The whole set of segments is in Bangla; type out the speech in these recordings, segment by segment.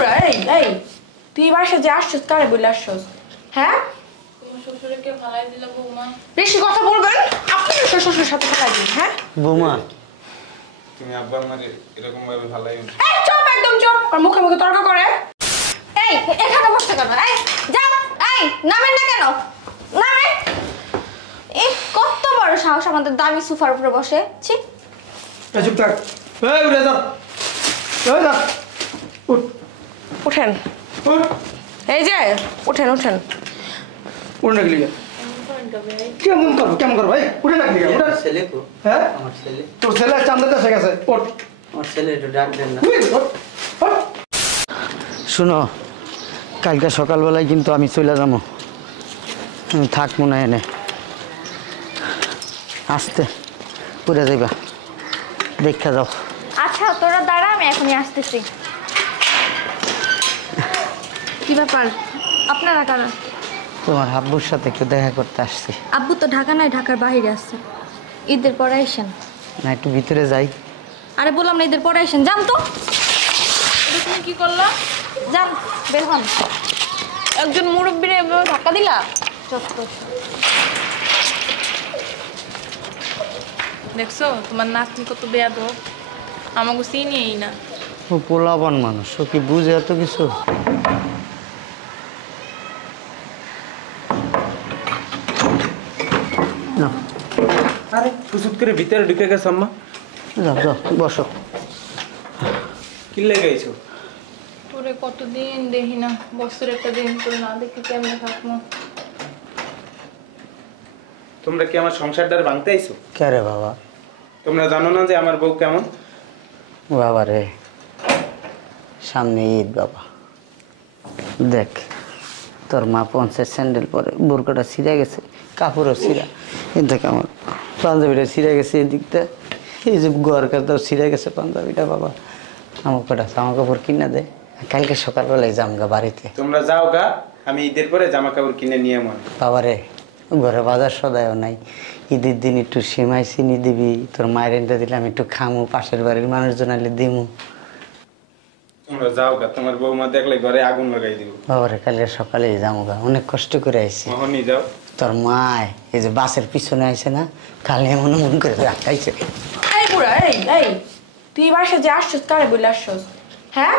বুড়া এই তুই বাসা যে আসছস কারে বলে আসছস? হ্যাঁ তোমার শ্বশুরকে ফালাই দিল বৌমা। বেশি কথা বলবেন আপনি শ্বশুরের সাথে ফালাই দিন। হ্যাঁ বৌমা তুমি আব্বা আমারে এরকম ভাবে ফালাই দিল। এই চুপ একদম চুপ। আর মুখে মুখে তর্ক করে। এই এখানে বসে কেন? এই যাও। এই নামেন না কেন? নামেন। এই কত বড় সাহস আমাদের দামি সোফার উপরে বসে। ছি চুপ থাক। এই উঠে যা। এই যা। উঠ উঠেন উঠ এই যে উঠেন উঠেন। উঠ না গেলি কেমন করবো ভাই? উঠে না গেলি উঠে। ছেলে কো? হ্যাঁ আমার ছেলে। তোর ছেলে চান্দাতে এসে গেছে। ওঠ আমার ছেলে একটু ডাক দেন না। শুনো কালকে সকালবেলায় কিন্তু আমি চলে যাবো। থাকবো না এনে আসতে পুরে যাইবা দেখা যাও। আচ্ছা তোরা দাঁড়া, আমি এখনই আসতেছি। কি ব্যাপার? আপনারা কারা? তোমার আব্বুর সাথে একটু দেখা করতে আসছি। আব্বু তো ঢাকা নয়, ঢাকার বাইরে আছে। ঈদের পরে আইসেন। না একটু ভিতরে যাই। আরে বললাম না ঈদের পরে আইসেন। যান তো। তুমি কি করলা? যান বের হন। একজন মুরব্বীরে এভাবে ধাক্কা দিলা? দেখছো তোমার নাতনি কত বেয়াদব, আমাকে চিনিয়েই না। ও পোলাবান মানুষ, ও কি বুঝে এত কিছু? না আরে সুসুত করে ভিতরে ঢুকে গেছ আম্মা। যাও যাও বসো। কি লেগে গেছো? তোরে কতদিন দেখি না, বছর একটা দিন তোরে না দেখি কেমনে থাকবো। তোমরা কি আমার সংসারটার ভাঙতে আইছো? কে রে বাবা? তোমরা জানো না যে আমার বউ কেমন? বাবা রে সামনে ঈদ বাবা, দেখ তোর মা পঞ্চায়েত স্যান্ডেল পরে, বোরকাটা ছিঁড়ে গেছে, কাপড়ও ছিঁড়া, দেখ আমার পাঞ্জাবিটা ছিঁড়ে গেছে এদিকটা, এই যে গোয়ার কাছটাও ছিঁড়ে গেছে পাঞ্জাবিটা বাবা। আমার কটা জামা কাপড় কিনে দে, কালকে সকালবেলায় যামগা বাড়িতে। তোমরা যাও গা, আমি ঈদের পরে জামা কাপড় কিনে নিয়ে মনে। বাবা রে ঘরে বাজার সদায়ও নাই, ঈদের দিন একটু সেমাই চিনি দিবি, তোর মায়ের এনটা দিলে আমি একটু খামু, পাশের বাড়ির মানুষজন আইলে দিমু। তোমরা যাও গা, তোমার বৌমা দেখলে ঘরে আগুন লাগাই দিব। বাবারে কালকে সকালে যাবো গা, অনেক কষ্ট করে আইছি। মোহনই যাও। তোর মায় এই যে বাসের পিছনে আইছে না, কালে এমন মন করে রাখাইছে। এই বুড়া এই তুই বাসা যে আসছস কারে বলে আসছস? হ্যাঁ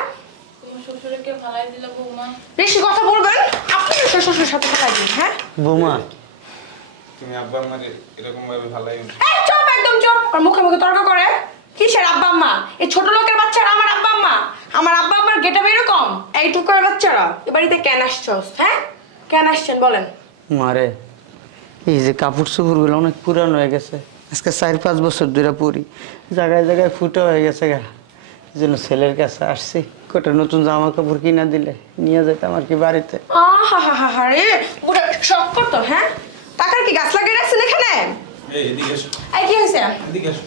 তোমার শ্বশুরকে ফালাই দিল বৌমা। বেশি কথা বলবেন আপনি শ্বশুরের সাথে ফালাই দিন। হ্যাঁ বৌমা তুমি আব্বা আমারে এরকম ভাবে ফালাই দিল। এই চুপ একদম চুপ। আর মুখে মুখে তর্ক করে। কিসের আব্বা আম্মা? এই ছোট লোকের বাচ্চারা আমার আব্বা আম্মা? আমার আব্বা আম্মার গেটআপ এরকম? এইটুকুর বাচ্চারা এ বাড়িতে কেন আসছস? হ্যাঁ কেন আসছেন বলেন? মারে এই যে কাপড় চোপড়গুলো অনেক পুরানো হয়ে গেছে, আজকে 4-5 বছর ধরে পরি, জায়গায় জায়গায় ফুটো হয়ে গেছে গা, এই জন্য ছেলের কাছে আসছি, কটা নতুন জামা কাপড় কিনা দিলে নিয়ে যেতাম আর কি বাড়িতে। আহা রে বুড়া শখ করতো। হ্যাঁ টাকার কি গাছ লাগিয়ে রাখছেন এখানে? এই এদিকে এসো। এই কি হয়েছে? এদিকে এসো।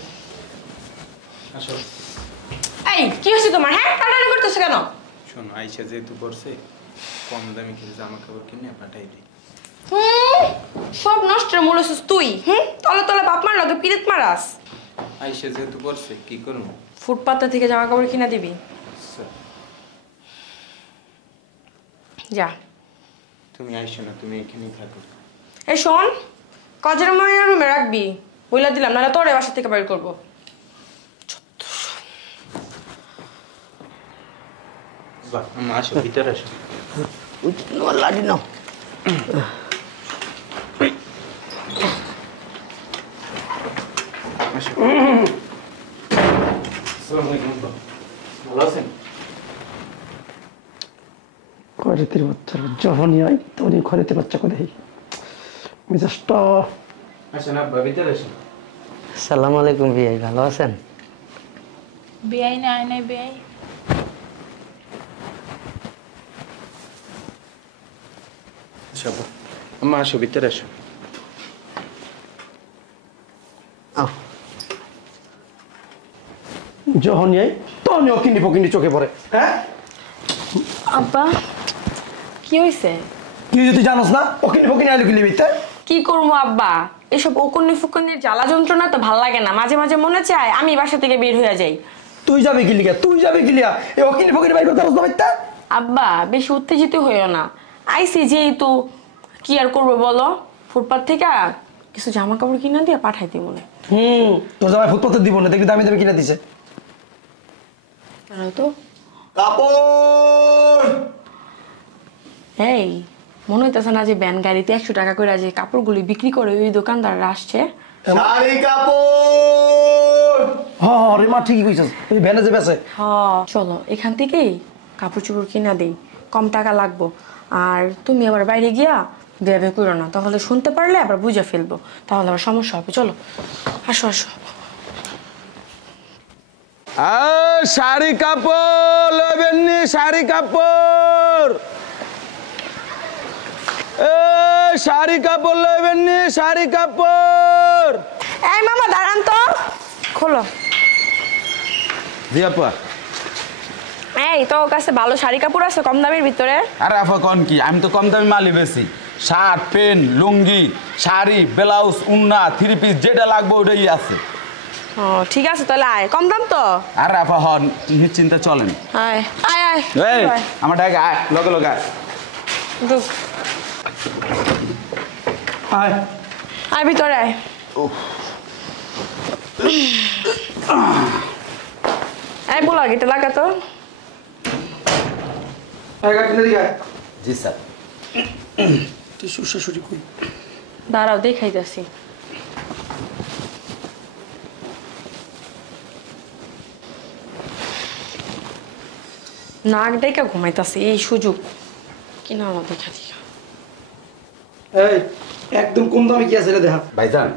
আসো। এই কি হয়েছে তোমার? হ্যাঁ টানাটানি করতেছো কেন? শোনো, আইসা যেহেতু করছে, কম দামি কিছু জামা কাপড় কিনে পাঠাই দিই। সব নষ্টের মূল হচ্ছিস তুই। তলে তলে বাপ মার লগে পিরিত মারাস। আইসা যেহেতু করছে কি করবো? ফুটপাতে থেকে জামা কাপড় কিনা দিবি? যা। তুমি আইসো না, তুমি এখানেই থাকো। এই শোন, কাজের মায়ের রুমে রাখবি, বইলা দিলাম, নাহলে তোরে বাসা থেকে বের করবো। বাহ, আসো ভিতরে আসো। লাডি নাও। খরেতের বাচ্চা যখনই হয় তখনই খরেতের বাচ্চা করে মেজাজটা। আসেন আব্বা, ভিতরে আসেন। আসসালামু আলাইকুম ভাই, ভালো আছেন? বেআই না আয় নাই বেআই। আম্মা আসো ভিতরে আসো। যখনই হয় তখনই অকিনি ফকিনি চোখে পড়ে। হ্যাঁ আব্বা কি হয়েছে? কি যদি জানোস না অকিনি ফকিনি আলু কিনবি? কি করবো আব্বা, এসব ওকন্নি ফুকন্নির জ্বালা যন্ত্রণা তো ভাল লাগে না, মাঝে মাঝে মনে চায় আমি বাসা থেকে বের হয়ে যাই। তুই যাবে কি লিগা? তুই যাবে কি লিগা? এই অকিনি ফকিনি বাইর করতে পারছ না? আব্বা বেশি উত্তেজিত হইও না, আইসি যেহেতু কি আর করবো বলো, ফুটপাত থেকে কিছু জামা কাপড় কিনা দিয়ে পাঠাইতে মনে। তোর জামাই ফুটপাতে দিব না, দেখবি দামি দামি কিনে দিছে। তো কাপড় এই মনে হইতেছে না যে ব্যান গাড়িতে 100 টাকা করে যে কাপড়গুলি বিক্রি করে ওই দোকানদাররা আসছে? শাড়ি কাপড় হ্যাঁ রে মা, ঠিকই কইছিস, ওই ভ্যানে যে বেছে। হ্যাঁ চলো এখান থেকেই কাপড় চোপড় কিনা দেই, কম টাকা লাগবো। আর তুমি আবার বাইরে গিয়া ভেবে করো না, তাহলে শুনতে পারলে আবার বুঝে ফেলবো, তাহলে আবার সমস্যা হবে। চলো আসো আসো। শাড়ি কাপড় লবেন নি, শাড়ি কাপড় শাড়ি কাপড় লবেন নি, শাড়ি কাপড়। এই মামা দাঁড়ান তো, খোলো। জি আপা। এই তোর কাছে ভালো শাড়ি কাপড় আছে কম দামের ভিতরে? আরে আপা কোন কি, আমি তো কম দামি মালই বেশি। শার্ট প্যান্ট লুঙ্গি শাড়ি ব্লাউজ উন্না থ্রি পিস যেটা লাগবে ওটাই আছে। ও ঠিক আছে তাহলে আয়, কম দাম তো। আরে আপা হন নিশ্চিন্তে চলেন। আয় আয় আয় এই আয়। আমার ডাকে আয়, লগে লগে আয়। ঢুক। আয় আয় ভিতরে আয়। এই বলা গেটে লাগা তো। আয় গাড়ি কিনে দিকে আয়। জি স্যার। তুই শ্বশুরি কই? দাঁড়াও দেখাইতেছি। নাক ডেকে ঘুমাইতেছে, এই সুযোগ কিনা আমার দেখা দিয়া। এই একদম কম দামে কি আছে রে দেখা। ভাইজান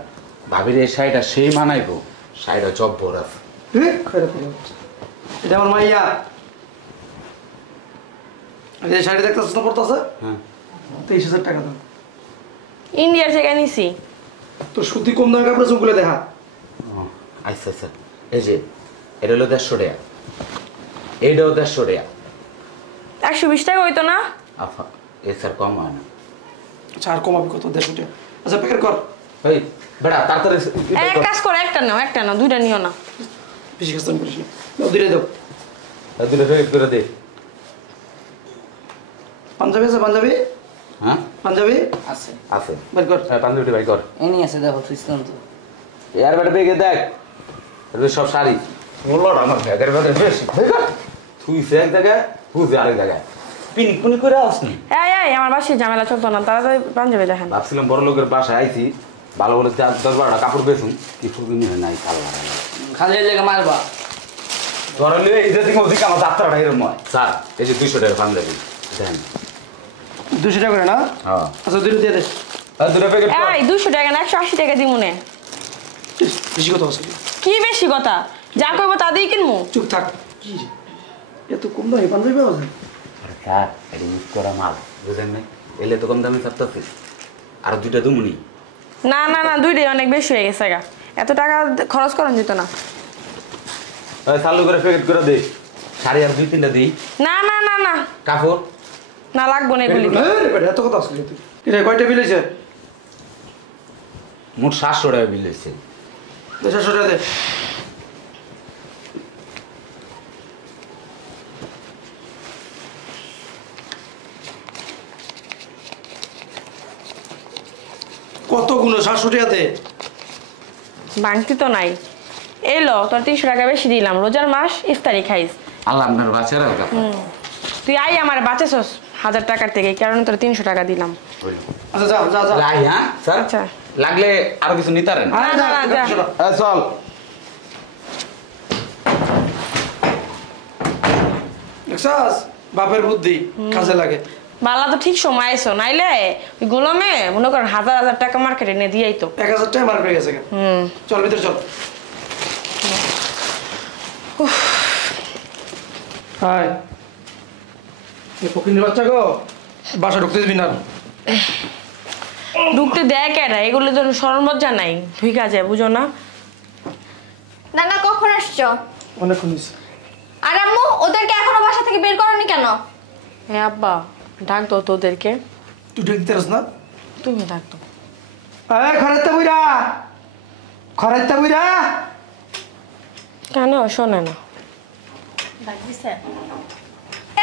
ভাবির এই শাড়িটা সেই মানাইবো, শাড়িটা জব্বর আছে। এটা আমার মাইয়া। এই শাড়ি দেখতেছিস না পড়তেছে? হ্যাঁ 23,000 টাকা দাম। ইন্ডিয়া থেকে নিছি। তোর সুতি কম দামে কাপড় চোখগুলো দেখা। আচ্ছা আচ্ছা, এই যে এটা হলো 150 টাকা, এইটাও 150 টাকা। 120 টাকা হইতো না? আফা এ স্যার কম হয় না। আচ্ছা আর কমাবি কত? 150 টাকা। আচ্ছা প্যাকেট কর। এই বেটা তাড়াতাড়ি এক কাজ করো, একটা নাও, একটা নাও, দুইটা নিও না। বেশি কাজ করিস না। দাও দিলে দাও। দুটো প্যাকেট করে দে। পাঞ্জাবি আছে? পাঞ্জাবি হ্যাঁ পাঞ্জাবি আছে আছে। বের কর। হ্যাঁ পাঞ্জাবিটা ভাই কর। এনি আছে, দেখো তুইছিলাম তো। এর বেটা পেয়ে দেখ, এগুলো সব শাড়ি। বললো আমার ব্যাগের ব্যাগের বেশি তুই সে এক জায়গায় বুঝে আরেক জায়গায় পিনপুনি করে আসনি। এই এই আমার বাসায় ঝামেলা চলতো না, তাড়াতাড়ি পাঞ্জাবি দেখেন। ভাবছিলাম বড় লোকের বাসায় আইছি, ভালো বলে 10-12টা কাপড় বেচুন, কিছু নিয়ে নাই কাল্লা খালি এই জায়গা মারবা। ধরলে এই যে দিকে ওদিকে আমার যাত্রাটা এরকম হয়। স্যার এই যে 200 টাকার পাঞ্জাবি দেন। 200 টাকা করে না? হ্যাঁ আচ্ছা দুটো দিয়ে দে। আর দুটো প্যাকেট এই 200 টাকা না 180 টাকা দিমুনে। ইস, বেশি কথা আছে। কি বেশি কথা, যা কইবো তা দিয়ে কিনবো। চুপ থাক। কি রে? এত কম দামে পাঞ্জাবি পাওয়া যায়? স্যার এটা ইউজ করা মাল বুঝেন নাই, এলে তো কম দামে ছাড়তেছে। আর দুইটা দুমুনি। না না না, দুইটাই অনেক বেশি হয়ে গেছে গা, এত টাকা খরচ করা যেত না। চালু করে প্যাকেট করে দে। শাড়ি আর 2-3টা দিই। না না না না কাপড় না, লাগবো না এগুলি। এই বেটা এত কথা আছে তুই। কি রে কয়টা বিল হইছে? মোট 700 টাকা বিল হয়েছে। 200 টাকা দে। কত গুলো 700 টাকা দে। বাংতি তো নাই। এলো তোর 300 টাকা বেশি দিলাম, রোজার মাস ইফতারি খাইস। আল্লাহ আপনার বাচ্চারা তুই আই আমার বাঁচেছস 1000 টাকার থেকে, কারণ তোর 300 টাকা দিলাম। আচ্ছা যা যা যা। লাই হ্যাঁ স্যার, আচ্ছা। লাগলে আরো কিছু নিতে পারেন। আরে না, না, যা যা। চল। দেখছস বাপের বুদ্ধি কাজে লাগে। বালা তো ঠিক সময় আইসো, নাইলে ওই গোলামে মনে করেন 1000 টাকা মার্কেটে নিয়ে দিয়েই তো। 1000 টাকা মার পেয়ে গেছে। চল ভিতরে চল। হাই এই ফকিনের বাচ্চা গো, বাসা ঢুকতে দিবি না। ঢুকতে দেয় কেনা, এগুলো তো সরমজ্জা নাই, ঢুকা যায় বুঝো না। নানা কখন আসছো? অনেকক্ষণ হয়েছে। আর আম্মু ওদেরকে এখনো বাসা থেকে বের করনি কেন? হ্যাঁ আব্বা ডাক দাও তোদেরকে। তুই দেখতে পারিস না? তুমি ডাক দাও। খরাইতে বুইরা, খরাইতে বুইরা। কেন শোনে না?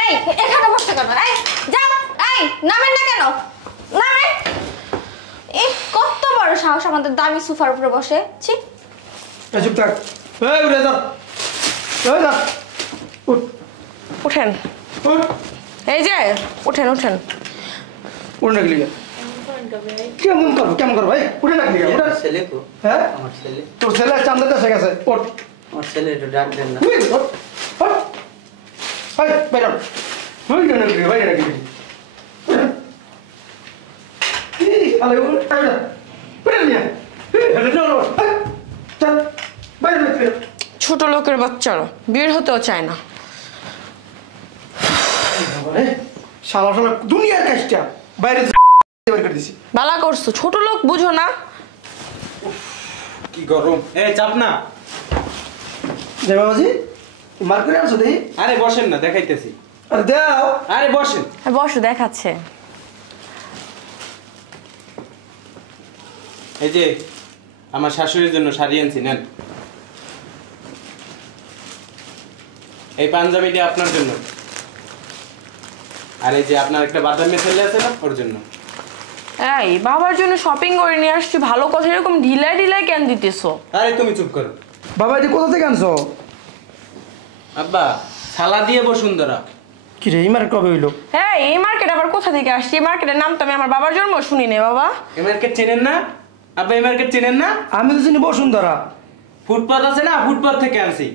এই এখানে বসে কেন? এই যাও, এই নামেন না কেন? নামেন। এই কত বড় সাহস আমাদের দামি সোফার উপরে বসে। ছি। চুপ থাক। এই উঠে যা। এই যা। উঠ। উঠেন, উঠ। এই যে উঠেন উঠেন। উঠ না গেলি কেমন করবো কেমন করবো ভাই? উঠে না গেলি আমার ছেলে কো? হ্যাঁ আমার ছেলে, তোর ছেলে চান্দাতে এসে গেছে। ওঠ। আমার ছেলে একটু ডাক দেন না। উঠ, ওঠ, ওঠ। এই, বাইরে ওঠ। উঠ না গেলি, বাইরে না গেলি। উঠ। এই, আলে উঠ, বাইরে ওঠ। উঠে নিয়ে। এই, হেঁটে চল, ওঠ। এই, চল, বাইরে ওঠ, বাইরে ওঠ। ছোট লোকের বাচ্চারা বের হতেও চায় না। শালা শালা দুনিয়ার কাজটা বাইরে বের করে দিছি। বালা করছো, ছোট লোক বুঝো না। কি গরম, এ চাপ না। জয় বাবাজি মার করে আনছো দেখি। আরে বসেন না, দেখাইতেছি। আরে দাও। আরে বসেন। বসো, দেখাচ্ছে। এই যে আমার শাশুড়ির জন্য শাড়ি আনছি, নেন। এই পাঞ্জাবিটা আপনার জন্য, আর এই যে আপনার একটা বাদামি ছেলে আছে না, ওর জন্য। এই বাবার জন্য শপিং করে নিয়ে আসছি, ভালো কথা, এরকম ঢিলাই ঢিলাই কেন দিতেছো? আরে তুমি চুপ করো। বাবা এটি কোথা থেকে আনছো? আব্বা সালা দিয়ে বসুন্ধরা। কি রে এই মার কবে হইলো? হ্যাঁ, এই মার্কেট আবার কোথা থেকে আসছি? এই মার্কেটের নাম তো আমি আমার বাবার জন্ম শুনি নে বাবা। এই মার্কেট চেনেন না আব্বা? এই মার্কেট চেনেন না? আমি তো চিনি বসুন্ধরা। ফুটপাত আছে না, ফুটপাত থেকে আনছি।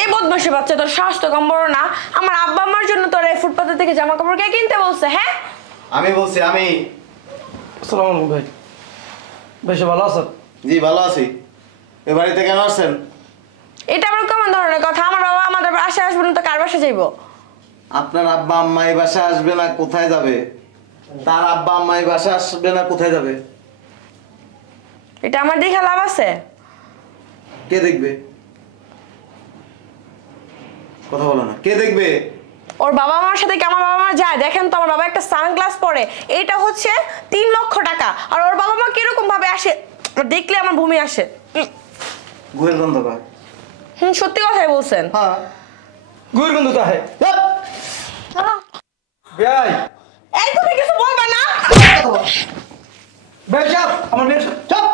এই বদমাসি বাচ্চা, তোর সাহস তো কম বড় না। আমার আব্বা আম্মার জন্য তোর এই ফুটপাতের থেকে জামা কাপড় কে কিনতে বলছে? হ্যাঁ, আমি বলছি আমি। আসসালামু আলাইকুম ভাই। বেশ ভালো আছেন? জি ভালো আছি। এ বাড়িতে কেন আসছেন? এটা আবার কেমন ধরনের কথা? আমার বাবা আমাদের বাসায় আসবে না তো কার বাসায় যাইবো? আপনার আব্বা আম্মা এই বাসায় আসবে না কোথায় যাবে? তার আব্বা আম্মা এই বাসায় আসবে না কোথায় যাবে? এটা আমার দেখে লাভ আছে? কে দেখবে? কথা বলো না, কে দেখবে? ওর বাবা মার সাথে কি আমার বাবা মা যায়? দেখেন তো, আমার বাবা একটা সানগ্লাস পরে, এটা হচ্ছে 3 লক্ষ টাকা। আর ওর বাবা মা কিরকম ভাবে আসে, দেখলে আমার ভূমি আসে। গুহের গন্ধ পায়। সত্যি কথাই বলছেন। হ্যাঁ গুয়ের গন্ধ তো আহে। ভাই এই তুমি কিছু বলবা না? ভাই চাপ আমার মেয়ে চাপ।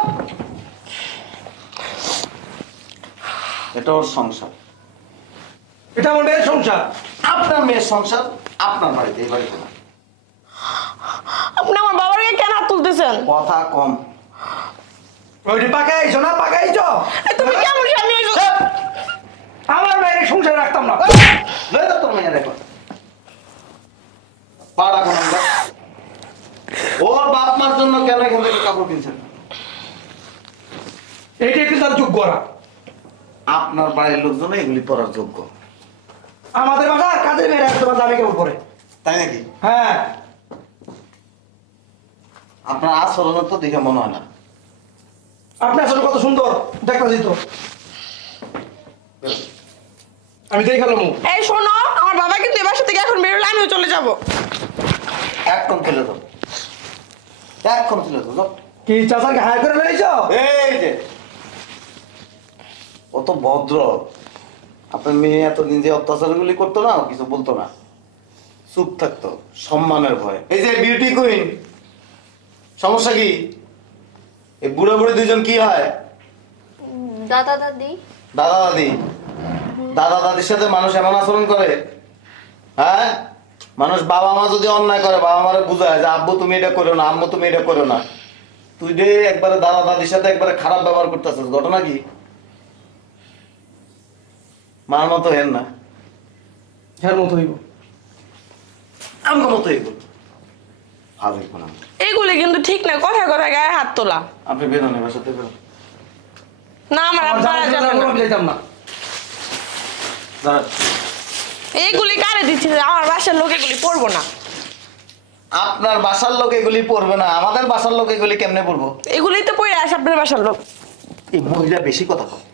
এটা ওর সংসার, এটা আমার মেয়ের সংসার। আপনার মেয়ের সংসার, আপনার বাড়িতে, এই বাড়িতে না। আপনি আমার বাবাকে কেন হাত তুলতেছেন? কথা কম। ওইটি পাকাইছো না পাকাইছো? এই তুমি কেমন স্বামী হইছো? আমার মেয়ের সংসার রাখতাম না। লয়ে দাও তোর মেয়ে দেখো। পাড়া কোন আমরা? ওর বাপ মার জন্য কেন এখান থেকে কাপড় কিনছেন? এইটা একটু তার যোগ্য করা। আপনার বাড়ির লোকজন এগুলি পরার যোগ্য। আমাদের বাসা কাজের মেয়েরা তোমার দামি কেমন করে? তাই নাকি? হ্যাঁ আপনার আচরণ তো দেখে মনে হয় না। আপনার আসলে কত সুন্দর দেখতে তো। আমি দেখে গেলাম। এই শোনো, আমার বাবা কিন্তু এই বাসা থেকে এখন বেরোলে আমিও চলে যাব। একদম তুলে দাও, একদম তুলে দাও। কি চাচাকে হায়ার করে নিয়েছো? এই যে অত ভদ্র, আপনার মেয়ে এতদিন যে অত্যাচারগুলি করতো না, ও কিছু বলতো না, চুপ থাকতো সম্মানের ভয়ে। এই যে বিউটি কুইন, সমস্যা কি? এই বুড়ো বুড়ি দুজন কি হয়? দাদা দাদি। দাদা দাদি। দাদা দাদির সাথে মানুষ এমন আচরণ করে? হ্যাঁ, মানুষ বাবা মা যদি অন্যায় করে বাবা মারে বুঝায় যে আব্বু তুমি এটা করো না, আম্মু তুমি এটা করো না। তুই যে একবারে দাদা দাদির সাথে একবারে খারাপ ব্যবহার করতেছিস, ঘটনা কি? মার মতো হেন না, হ্যাঁ মতো হইব। আমার মতো হইব। হাজির কোন এইগুলি কিন্তু ঠিক না, কথায় কথায় গায়ে হাত তোলা। আপনি বেরোন এবার সাথে বেরোন। না, আমার আব্বা যাবে না। আমি যাইতাম না। দাঁড়ান। এইগুলি কারে দিচ্ছে? আমার বাসার লোক এগুলি পড়বো না। আপনার বাসার লোক এগুলি পড়বে না, আমাদের বাসার লোক এগুলি কেমনে পড়বো? এগুলি তো পড়ে আসে আপনার বাসার লোক। এই মহিলা বেশি কথা কয়।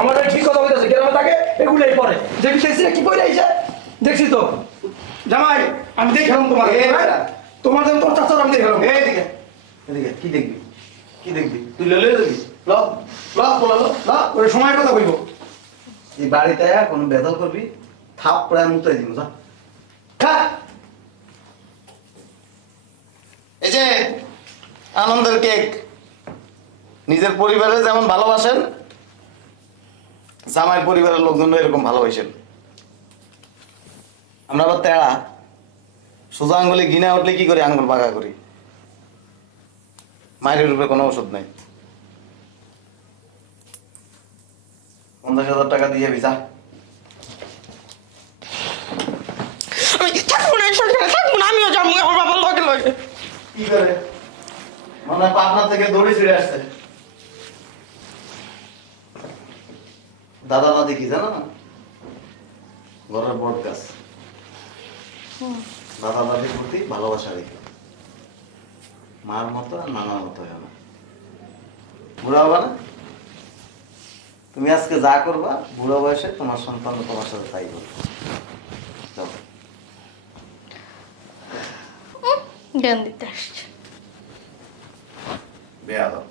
আমার ঠিক কথা বলতেছে, গ্রামে থাকে এগুলাই পরে। দেখছি না কি করে আইছে? দেখছি তো জামাই, আমি দেখলাম তোমার। তোমার যেমন তোর চাচার আমি দেখলাম। এইদিকে এদিকে কি দেখবি? কি দেখবি? তুই ললে দেখবি? ল ল বলালো ল। ওই সময় কথা কইব। এই বাড়িতে কোনো বেদল করবি, থাপ প্রায় মুতাই দিব। যা খা। এই যে আনন্দের কেক, নিজের পরিবারে যেমন ভালোবাসেন জামাইয়ের পরিবারের লোকজন এরকম ভালোবাসেন। আমরা আবার তেড়া, সোজা আঙ্গুলে ঘৃণা উঠলে কি করি, আঙ্গুল বাঁকা করি। মায়ের রূপে কোনো ওষুধ নেই। 50,000 টাকা দিয়ে যা। আমি থাকবো না, থাকবো না, আমিও যাবো আমার বাবার লগে লগে। কি করে মনে হয় পাবনা থেকে দড়ি ছিঁড়ে আসছে। দাদা দাদি কি জানো না, ঘরের বট গাছ। দাদা দাদির প্রতি ভালোবাসা রেখে মার মতো আর নানার মতো হয় না। বুড়া হবা না, তুমি আজকে যা করবা বুড়া বয়সে তোমার সন্তান তোমার সাথে তাই করবে। চলো। জ্ঞান দিতে আসছে। বেয়াদব।